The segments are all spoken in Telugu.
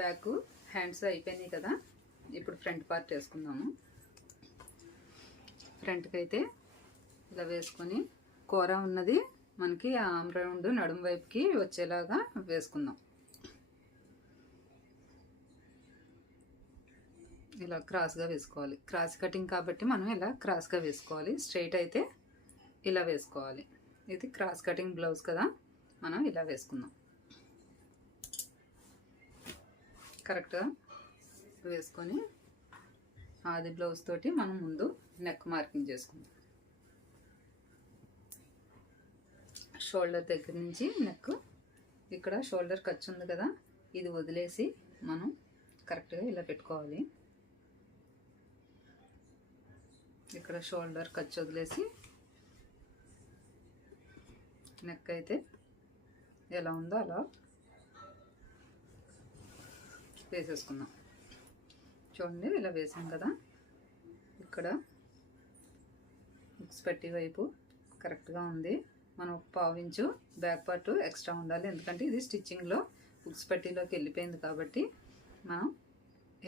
బ్యాక్ హ్యాండ్స్ అయిపోయినాయి కదా. ఇప్పుడు ఫ్రంట్ పార్ట్ వేసుకుందాము. ఫ్రంట్కి అయితే ఇలా వేసుకొని కూర ఉన్నది మనకి ఆమ్ రౌండ్ నడుము వైపుకి వచ్చేలాగా వేసుకుందాం. ఇలా క్రాస్గా వేసుకోవాలి. క్రాస్ కటింగ్ కాబట్టి మనం ఇలా క్రాస్గా వేసుకోవాలి. స్ట్రైట్ అయితే ఇలా వేసుకోవాలి. ఇది క్రాస్ కటింగ్ బ్లౌజ్ కదా, మనం ఇలా వేసుకుందాం. కరెక్ట్గా వేసుకొని ఆది బ్లౌజ్ తోటి మనం ముందు నెక్ మార్కింగ్ చేసుకుందాం. షోల్డర్ దగ్గర నుంచి నెక్, ఇక్కడ షోల్డర్ ఖర్చు ఉంది కదా, ఇది వదిలేసి మనం కరెక్ట్గా ఇలా పెట్టుకోవాలి. ఇక్కడ షోల్డర్ ఖర్చు వదిలేసి నెక్ అయితే ఎలా ఉందో అలా వేసేసుకుందాం. చూడండి ఇలా వేసాం కదా. ఇక్కడ హుక్స్ పట్టి వైపు కరెక్ట్గా ఉంది. మనం ఒక పావించు బ్యాక్ పార్ట్ ఎక్స్ట్రా ఉండాలి, ఎందుకంటే ఇది స్టిచ్చింగ్లో హుక్స్ పట్టీలోకి వెళ్ళిపోయింది కాబట్టి మనం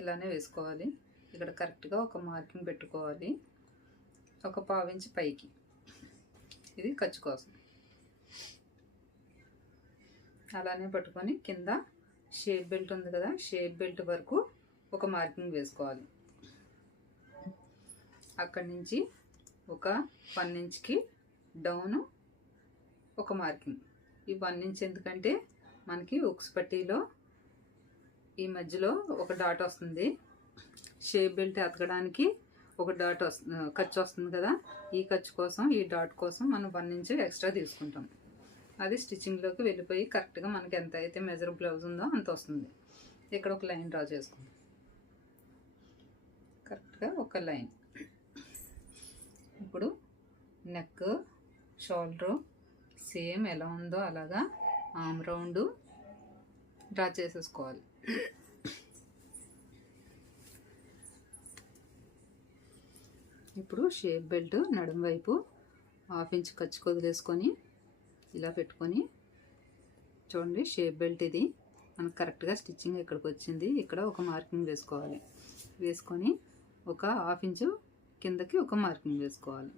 ఇలానే వేసుకోవాలి. ఇక్కడ కరెక్ట్గా ఒక మార్కింగ్ పెట్టుకోవాలి, ఒక పావించి పైకి. ఇది ఖర్చు కోసం అలానే పట్టుకొని కింద షేప్ బెల్ట్ ఉంది కదా, షేప్ బెల్ట్ వరకు ఒక మార్కింగ్ వేసుకోవాలి. అక్కడి నుంచి ఒక 1 ఇంచ్కి డౌను ఒక మార్కింగ్. ఈ 1 ఇంచ్ ఎందుకంటే మనకి హుక్స్ పట్టీలో ఈ మధ్యలో ఒక డాట్ వస్తుంది. షేప్ బెల్ట్ అతకడానికి ఒక డాట్ ఖర్చు వస్తుంది కదా, ఈ ఖర్చు కోసం, ఈ డాట్ కోసం మనం 1 ఇంచ్ ఎక్స్ట్రా తీసుకుంటాం. అది స్టిచ్చింగ్లోకి వెళ్ళిపోయి కరెక్ట్గా మనకి ఎంత అయితే మెజర్ బ్లౌజ్ ఉందో అంత వస్తుంది. ఇక్కడ ఒక లైన్ డ్రా చేసుకుందాం. కరెక్ట్గా ఒక లైన్. ఇప్పుడు నెక్, షోల్డరు సేమ్ ఎలా ఉందో అలాగా ఆమ్ రౌండ్ డ్రా చేసేసుకోవాలి. ఇప్పుడు షేప్ బెల్ట్ నడుము వైపు 1/2 ఇంచ్ ఖర్చు వదిలేసుకొని ఇలా పెట్టుకొని చూడండి, షేప్ బెల్ట్ ఇది మనకు కరెక్ట్గా స్టిచ్చింగ్ ఇక్కడికి వచ్చింది. ఇక్కడ ఒక మార్కింగ్ వేసుకోవాలి. వేసుకొని ఒక 1/2 ఇంచు కిందకి ఒక మార్కింగ్ వేసుకోవాలి.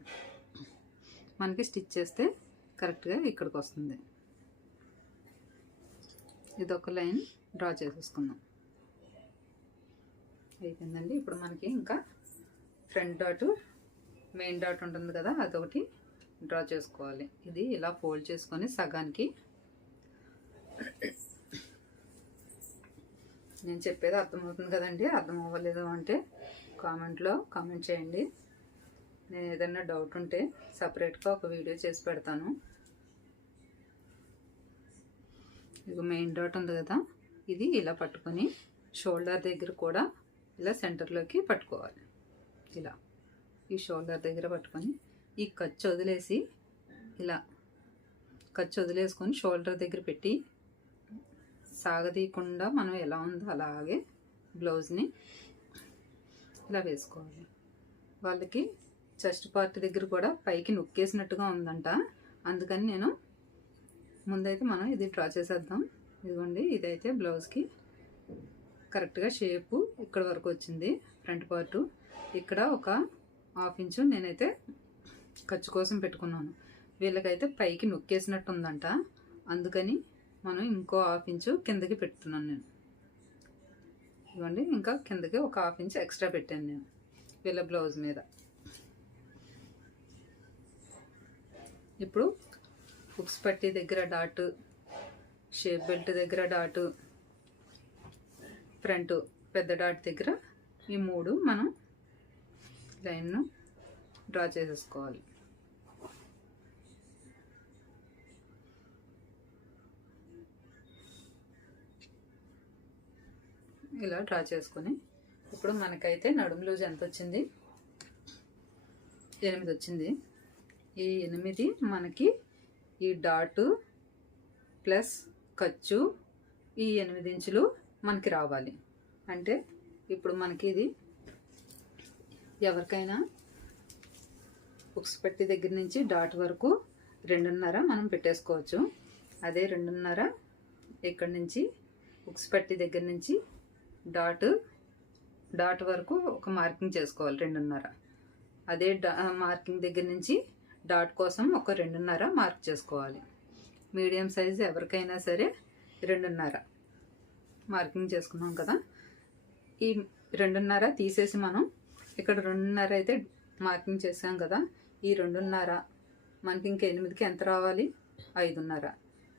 మనకి స్టిచ్ చేస్తే కరెక్ట్గా ఇక్కడికి వస్తుంది. ఇదొక లైన్ డ్రా చేసేసుకుందాం. అయిపోయిందండి. ఇప్పుడు మనకి ఇంకా ఫ్రంట్ డాట్, మెయిన్ డాట్ ఉంటుంది కదా, అదొకటి డ్రా చేసుకోవాలి. ఇది ఇలా ఫోల్డ్ చేసుకొని సగానికి, నేను చెప్పేది అర్థమవుతుంది కదండి. అర్థం అవ్వలేదు అంటే కామెంట్లో కామెంట్ చేయండి. నేను ఏదైనా డౌట్ ఉంటే సపరేట్గా ఒక వీడియో చేసి పెడతాను. ఇది మెయిన్ డాట్ ఉంది కదా, ఇది ఇలా పట్టుకొని షోల్డర్ దగ్గర కూడా ఇలా సెంటర్లోకి పట్టుకోవాలి. ఇలా ఈ షోల్డర్ దగ్గర పట్టుకొని ఈ ఖర్చు వదిలేసి ఇలా ఖర్చు వదిలేసుకొని షోల్డర్ దగ్గర పెట్టి సాగదీయకుండా మనం ఎలా ఉందో అలాగే బ్లౌజ్ని ఇలా వేసుకోవాలి. వాళ్ళకి చెస్ట్ పార్ట్ దగ్గర కూడా పైకి నొక్కేసినట్టుగా ఉందంట, అందుకని నేను ముందైతే మనం ఇది డ్రా చేసేద్దాం. ఇదిగోండి, ఇదైతే బ్లౌజ్కి కరెక్ట్గా షేపు ఇక్కడ వరకు వచ్చింది. ఫ్రంట్ పార్టు ఇక్కడ ఒక 1/2 ఇంచు నేనైతే ఖర్చు కోసం పెట్టుకున్నాను. వీళ్ళకైతే పైకి నొక్కేసినట్టు ఉందంట, అందుకని మనం ఇంకో 1/2 ఇంచు కిందకి పెడుతున్నాను నేను. ఇవ్వండి, ఇంకా కిందకి ఒక 1/2 ఇంచు ఎక్స్ట్రా పెట్టాను నేను వీళ్ళ బ్లౌజ్ మీద. ఇప్పుడు హుక్స్ పట్టీ దగ్గర డాట్, షేప్ బెల్ట్ దగ్గర డాట్, ఫ్రంట్ పెద్ద డాట్ దగ్గర ఈ 3 మనం లైన్ను డ్రా చేసేసుకోవాలి. ఇలా డ్రా చేసుకొని ఇప్పుడు మనకైతే నడుము లూజ్ ఎంత వచ్చింది? 8 వచ్చింది. ఈ 8 మనకి ఈ డాటు ప్లస్ ఖర్చు ఈ 8 ఇంచులు మనకి రావాలి. అంటే ఇప్పుడు మనకి ఇది ఎవరికైనా హుక్స్ పట్టి దగ్గర నుంచి డాట్ వరకు 2.5 మనం పెట్టేసుకోవచ్చు. అదే 2.5 ఇక్కడ నుంచి హుక్స్ పట్టి దగ్గర నుంచి డాట్ వరకు ఒక మార్కింగ్ చేసుకోవాలి 2.5. అదే మార్కింగ్ దగ్గర నుంచి డాట్ కోసం ఒక 2.5 మార్క్ చేసుకోవాలి. మీడియం సైజు ఎవరికైనా సరే 2.5 మార్కింగ్ చేసుకున్నాం కదా. ఈ 2.5 తీసేసి మనం ఇక్కడ 2.5 అయితే మార్కింగ్ చేసాం కదా. ఈ 2.5 మనకి ఇంకా 8కి ఎంత రావాలి? 5.5.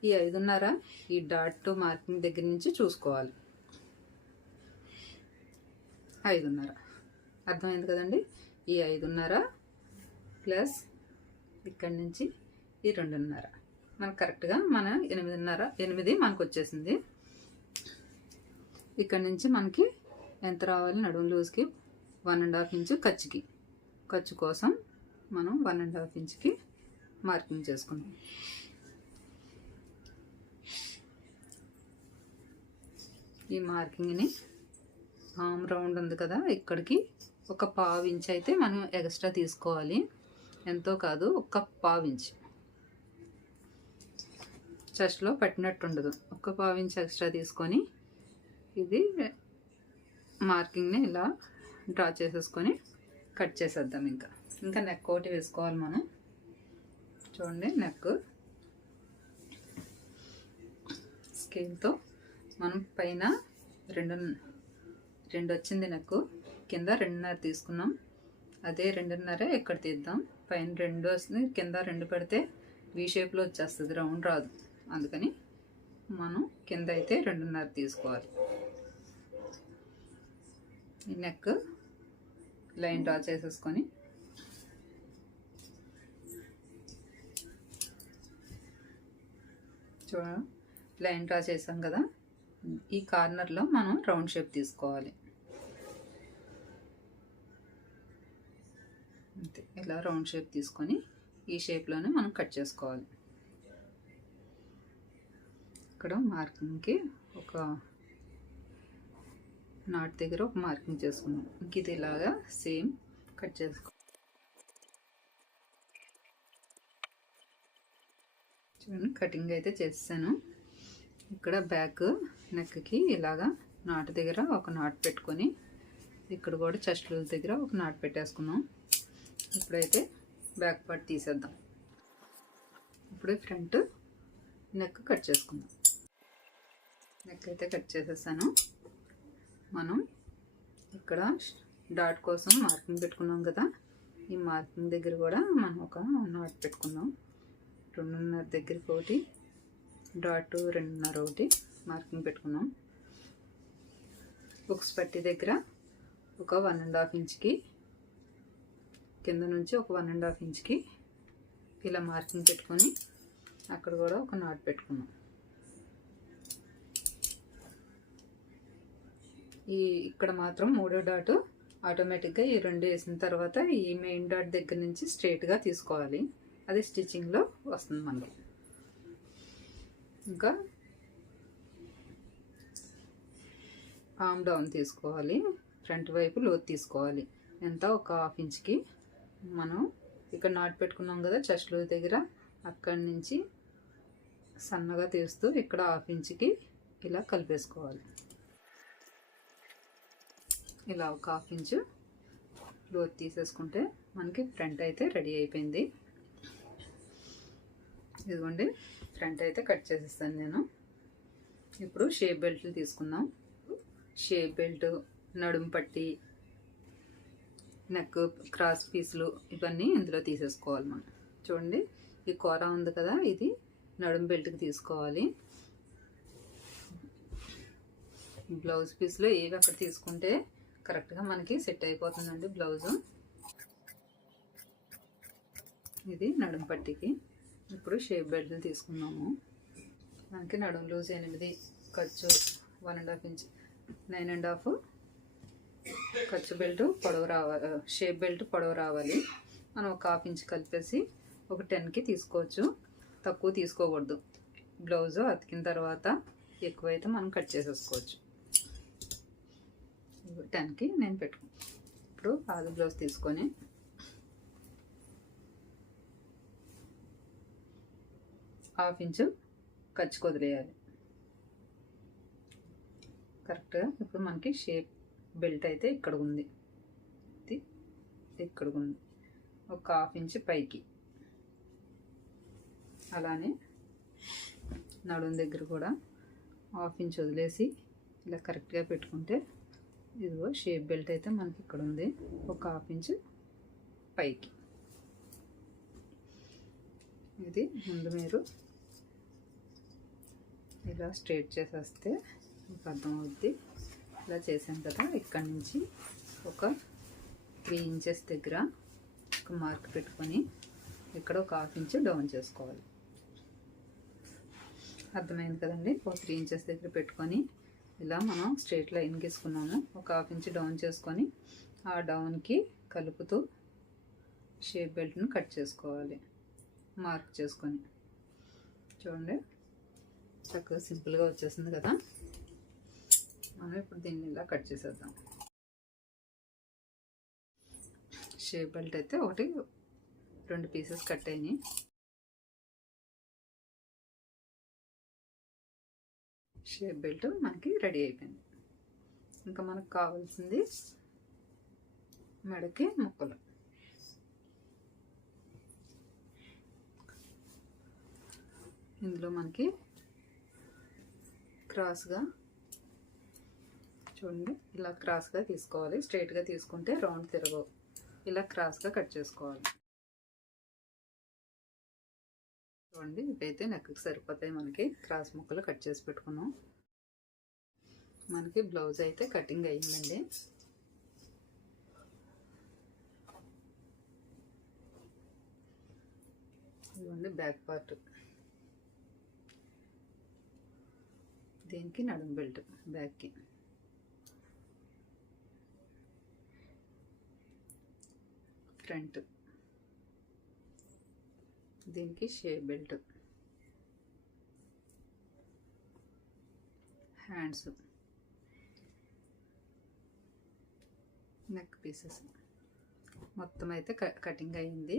ఈ 5.5 ఈ డాట్ మార్కింగ్ దగ్గర నుంచి చూసుకోవాలి. 5.5 అర్థమైంది కదండి. ఈ 5.5 ప్లస్ ఇక్కడి నుంచి ఈ 2.5 మనకు కరెక్ట్గా మన 8 మనకు వచ్చేసింది. ఇక్కడ నుంచి మనకి ఎంత రావాలి? నడుము లూజ్కి 1.5 ఇంచు ఖర్చు కోసం మనం 1.5 ఇంచుకి మార్కింగ్ చేసుకున్నాం. ఈ మార్కింగ్ని ఆర్మ్ రౌండ్ ఉంది కదా, ఇక్కడికి ఒక 1/2 ఇంచ్ అయితే మనం ఎక్స్ట్రా తీసుకోవాలి. ఎంతో కాదు, ఒక 1/2 ఇంచ్. చెస్ట్లో పట్టినట్టు ఉండదు. ఒక 1/2 ఇంచ్ ఎక్స్ట్రా తీసుకొని ఇది మార్కింగ్ని ఇలా డ్రా చేసేసుకొని కట్ చేసేద్దాం. ఇంకా నెక్ ఒకటి వేసుకోవాలి మనం. చూడండి, నెక్ స్కేల్తో మనం పైన 2 వచ్చింది నెక్, కింద 2.5 తీసుకున్నాం. అదే 2.5 ఇక్కడ తీద్దాం. పైన 2 వస్తుంది, కింద 2 పెడితే వీ షేప్లో వచ్చేస్తుంది, రౌండ్ రాదు. అందుకని మనం కింద అయితే 2.5 తీసుకోవాలి. ఈ నెక్ లైన్ డ్రా చేసేసుకొని లైన్ డ్రా చేసాం కదా, ఈ కార్నర్లో మనం రౌండ్ షేప్ తీసుకోవాలి. అంతే, ఇలా రౌండ్ షేప్ తీసుకొని ఈ షేప్లోనే మనం కట్ చేసుకోవాలి. ఇక్కడ మార్కింగ్కి ఒక నాట్ దగ్గర ఒక మార్కింగ్ చేసుకున్నాం. ఇంక ఇది ఇలాగా సేమ్ కట్ చేసుకో. చూడండి, కటింగ్ అయితే చేసాను. ఇక్కడ బ్యాక్ నెక్కి ఇలాగా నాట్ దగ్గర ఒక నాట్ పెట్టుకొని, ఇక్కడ కూడా చెస్ట్ లూజ్ దగ్గర ఒక నాట్ పెట్టేసుకున్నాం. ఇప్పుడైతే బ్యాక్ పార్ట్ తీసేద్దాం. ఇప్పుడు ఫ్రంట్ నెక్ కట్ చేసుకుందాం. నెక్ అయితే కట్ చేసేసాను. మనం ఇక్కడ డాట్ కోసం మార్కింగ్ పెట్టుకున్నాం కదా, ఈ మార్కింగ్ దగ్గర కూడా మనం ఒక నాట్ పెట్టుకుందాం. 2.5 దగ్గరికి ఒకటి డాట్, 2.5 ఒకటి మార్కింగ్ పెట్టుకున్నాం. బుక్స్ పట్టి దగ్గర ఒక 1.5 ఇంచుకి, కింద నుంచి ఒక 1.5 ఇంచుకి ఇలా మార్కింగ్ పెట్టుకొని అక్కడ కూడా ఒక నాట్ పెట్టుకున్నాం. ఇక్కడ మాత్రం 3వ డాట్ ఆటోమేటిక్గా ఈ 2 వేసిన తర్వాత ఈ మెయిన్ డాట్ దగ్గర నుంచి స్ట్రైట్గా తీసుకోవాలి. అది స్టిచ్చింగ్లో వస్తుంది మనకి. ఇంకా ఆర్మ్ డౌన్ తీసుకోవాలి. ఫ్రంట్ వైపు లోతు తీసుకోవాలి. ఎంత? ఒక 1/2 ఇంచుకి. మనం ఇక్కడ నాట్ పెట్టుకున్నాం కదా చెస్ట్ లూజ్ దగ్గర, అక్కడి నుంచి సన్నగా తీస్తూ ఇక్కడ 1/2 ఇంచుకి ఇలా కలిపేసుకోవాలి. ఇలా ఒక 1/2 ఇంచు లోతు తీసేసుకుంటే మనకి ఫ్రంట్ అయితే రెడీ అయిపోయింది. ఇదిగోండి, ఫ్రంట్ అయితే కట్ చేసేస్తాను నేను. ఇప్పుడు షేప్ బెల్ట్లు తీసుకుందాం. షేప్ బెల్ట్, నడుము పట్టి, నెక్ క్రాస్ పీసులు ఇవన్నీ ఇందులో తీసేసుకోవాలి మనం. చూడండి, ఈ కూర ఉంది కదా, ఇది నడుము బెల్ట్కి తీసుకోవాలి. బ్లౌజ్ పీస్లో ఏవి అక్కడ తీసుకుంటే కరెక్ట్గా మనకి సెట్ అయిపోతుందండి బ్లౌజు. ఇది నడుము పట్టికి. ఇప్పుడు షేప్ బెల్ట్లు తీసుకున్నాము. మనకి నడుము లూజ్ 8, ఖర్చు 1.5 ఇంచ్, 9.5 ఖర్చు బెల్ట్ పొడవు రావాలి, షేప్ బెల్ట్ పొడవు రావాలి. మనం ఒక 1/2 ఇంచ్ కలిపేసి ఒక 10కి తీసుకోవచ్చు, తక్కువ తీసుకోకూడదు. బ్లౌజు అతికిన తర్వాత ఎక్కువైతే మనం కట్ చేసేసుకోవచ్చు. 10కి నేను పెట్టుకున్నాను. ఇప్పుడు ఆది బ్లౌజ్ తీసుకొని హాఫ్ ఇంచు ఖర్చు వదిలేయాలి. కరెక్ట్గా ఇప్పుడు మనకి షేప్ బెల్ట్ అయితే ఇక్కడ ఉంది, ఇది ఇక్కడ ఉంది, ఒక 1/2 ఇంచ్ పైకి. అలానే నడుం దగ్గర కూడా 1/2 ఇంచ్ వదిలేసి ఇలా కరెక్ట్గా పెట్టుకుంటే ఇదిగో షేప్ బెల్ట్ అయితే మనకి ఇక్కడ ఉంది, ఒక 1/2 ఇంచ్ పైకి. ఇది ముందు మీరు ఇలా స్ట్రైట్ చేసేస్తే మీకు అర్థమవుద్ది. ఇలా చేసాను కదా, ఇక్కడ నుంచి ఒక 3 ఇంచెస్ దగ్గర ఒక మార్క్ పెట్టుకొని ఇక్కడ ఒక 1/2 ఇంచ్ డౌన్ చేసుకోవాలి. అర్థమైంది కదండి. ఒక 3 ఇంచెస్ దగ్గర పెట్టుకొని ఇలా మనం స్ట్రైట్ లైన్ గీసుకున్నాము. ఒక 1/2 ఇంచ్ డౌన్ చేసుకొని ఆ డౌన్కి కలుపుతూ షేప్ బెల్ట్ను కట్ చేసుకోవాలి. మార్క్ చేసుకొని చూడండి, చక్కగా సింపుల్గా వచ్చేసింది కదా. మనం ఇప్పుడు దీన్ని ఇలా కట్ చేసేద్దాం. షేప్ బెల్ట్ అయితే 2 పీసెస్ కట్ అయినాయి. షేప్ బెల్ట్ మనకి రెడీ అయిపోయింది. ఇంకా మనకు కావాల్సింది మెడకి ముక్కలు. ఇందులో మనకి క్రాస్గా చూడండి, ఇలా క్రాస్గా తీసుకోవాలి. స్ట్రైట్గా తీసుకుంటే రౌండ్ తిరగవు. ఇలా క్రాస్గా కట్ చేసుకోవాలి. చూడండి, ఇవైతే నెక్కి సరిపోతాయి. మనకి క్రాస్ ముక్కలు కట్ చేసి పెట్టుకున్నాం. మనకి బ్లౌజ్ అయితే కటింగ్ అయ్యిందండి. ఇదిగోండి బ్యాక్ పార్ట్, దీనికి నడుం బెల్ట్ బ్యాక్కి. ఫ్రంట్ దీనికి shape belt. Hands, neck pieces మొత్తం అయితే కటింగ్ అయ్యింది.